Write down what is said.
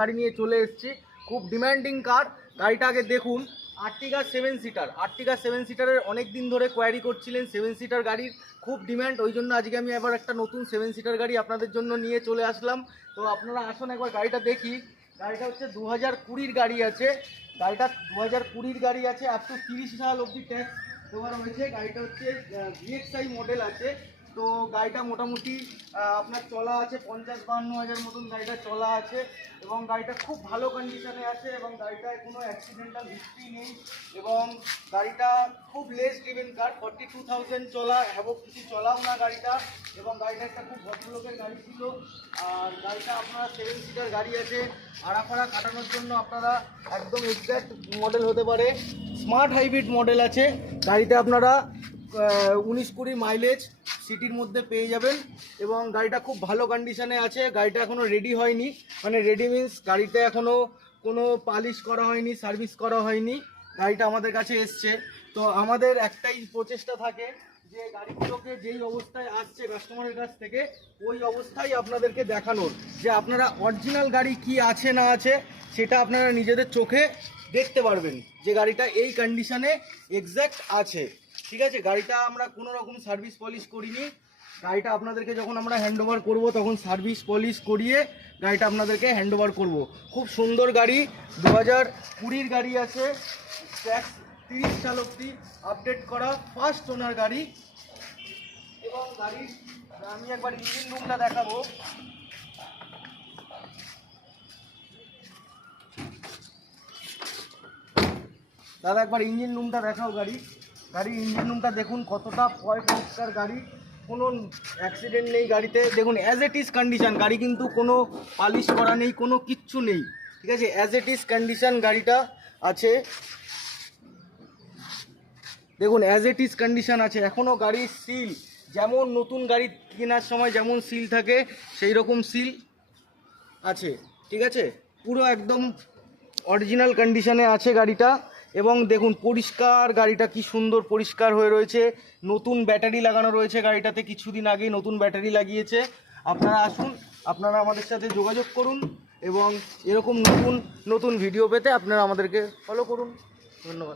গাড়ি নিয়ে চলে এসেছি, খুব ডিমান্ডিং কার। গাড়িটা আগে দেখুন, আর্টিগা 7 সিটার। আর্টিগা 7 সিটারের অনেক দিন ধরে কোয়ারি করছিলেন, 7 সিটার গাড়ির খুব ডিমান্ড। ওই জন্য আজকে আমি এবার একটা নতুন 7 সিটার গাড়ি আপনাদের জন্য নিয়ে চলে আসলাম। তো আপনারা আসুন একবার গাড়িটা দেখি। গাড়িটা হচ্ছে 2020-র গাড়ি আছে। গাড়িটা 2020-র গাড়ি আছে, আপ টু 30 সাল অবধি ট্যাক্স দেওয়া রয়েছে। গাড়িটা হচ্ছে VXI মডেল আছে। তো গাড়িটা মোটামুটি আপনার চলা আছে 50-52 হাজার মতন গাড়িটা চলা আছে, এবং গাড়িটা খুব ভালো কন্ডিশনে আছে, এবং গাড়িটায় কোনো অ্যাক্সিডেন্টাল হিস্ট্রি নেই, এবং গাড়িটা খুব লেস ড্রিভেন কার। 42,000 চলা, হ্যাভক কিছু চলাও না গাড়িটা, এবং গাড়িটা একটা খুব ভদ্রলোকের গাড়ি ছিল। আর গাড়িটা আপনারা 7 সিটার গাড়ি আছে, আড়াফাড়া কাটানোর জন্য আপনারা একদম এক্স্যাক্ট মডেল হতে পারে। স্মার্ট হাইব্রিড মডেল আছে গাড়িতে, আপনারা 19-20 মাইলেজ সিটির মধ্যে পেয়ে যাবেন, এবং গাড়িটা খুব ভালো কন্ডিশনে আছে। গাড়িটা এখনও রেডি হয়নি, মানে রেডি মিন্স গাড়িতে এখনও কোনো পালিশ করা হয়নি, সার্ভিস করা হয়নি। গাড়িটা আমাদের কাছে এসছে। তো আমাদের একটাই প্রচেষ্টা থাকে যে গাড়িগুলোকে যেই অবস্থায় আসছে কাস্টমারের কাছ থেকে ওই অবস্থায় আপনাদেরকে দেখানোর, যে আপনারা অরিজিনাল গাড়ি কি আছে না আছে সেটা আপনারা নিজেদের চোখে দেখতে পারবেন, যে গাড়িটা এই কন্ডিশনে এক্স্যাক্ট আছে। ঠিক আছে, গাড়িটা আমরা কোনো রকম সার্ভিস পলিশ করিনি। গাড়িটা আপনাদেরকে যখন আমরা হ্যান্ডওভার করব তখন সার্ভিস পলিশ করিয়ে গাড়িটা আপনাদেরকে হ্যান্ডওভার করব। খুব সুন্দর গাড়ি, 2020-র গাড়ি আছে, ট্যাক্স 30 সাল অবধি আপডেট করা, ফার্স্ট ওনার গাড়ি। এবং গাড়ির আমি একবার ইঞ্জিন রুমটা দেখাবো। দাদা একবার ইঞ্জিন রুমটা দেখাও। গাড়ির ইঞ্জিন রুমটা দেখুন কতটা পরিষ্কার গাড়ি, কোনো অ্যাক্সিডেন্ট নেই গাড়িতে। দেখুন অ্যাজ ইট ইজ কন্ডিশন, গাড়ি কিন্তু কোনো পালিশ করা নেই, কোনো কিচ্ছু নেই। ঠিক আছে, অ্যাজ ইট ইজ কন্ডিশন গাড়িটা আছে। দেখুন অ্যাজ ইট ইজ কন্ডিশন আছে, এখনও গাড়ির সিল যেমন নতুন গাড়ি কেনার সময় যেমন সিল থাকে সেই রকম সিল আছে। ঠিক আছে, পুরো একদম অরিজিনাল কন্ডিশনে আছে গাড়িটা। এবং দেখুন পরিষ্কার, গাড়িটা কি সুন্দর পরিষ্কার হয়ে রয়েছে। নতুন ব্যাটারি লাগানো রয়েছে গাড়িটাতে, কিছুদিন আগেই নতুন ব্যাটারি লাগিয়েছে। আপনারা আসুন, আপনারা আমাদের সাথে যোগাযোগ করুন, এবং এরকম নতুন নতুন ভিডিও পেতে আপনারা আমাদেরকে ফলো করুন। ধন্যবাদ।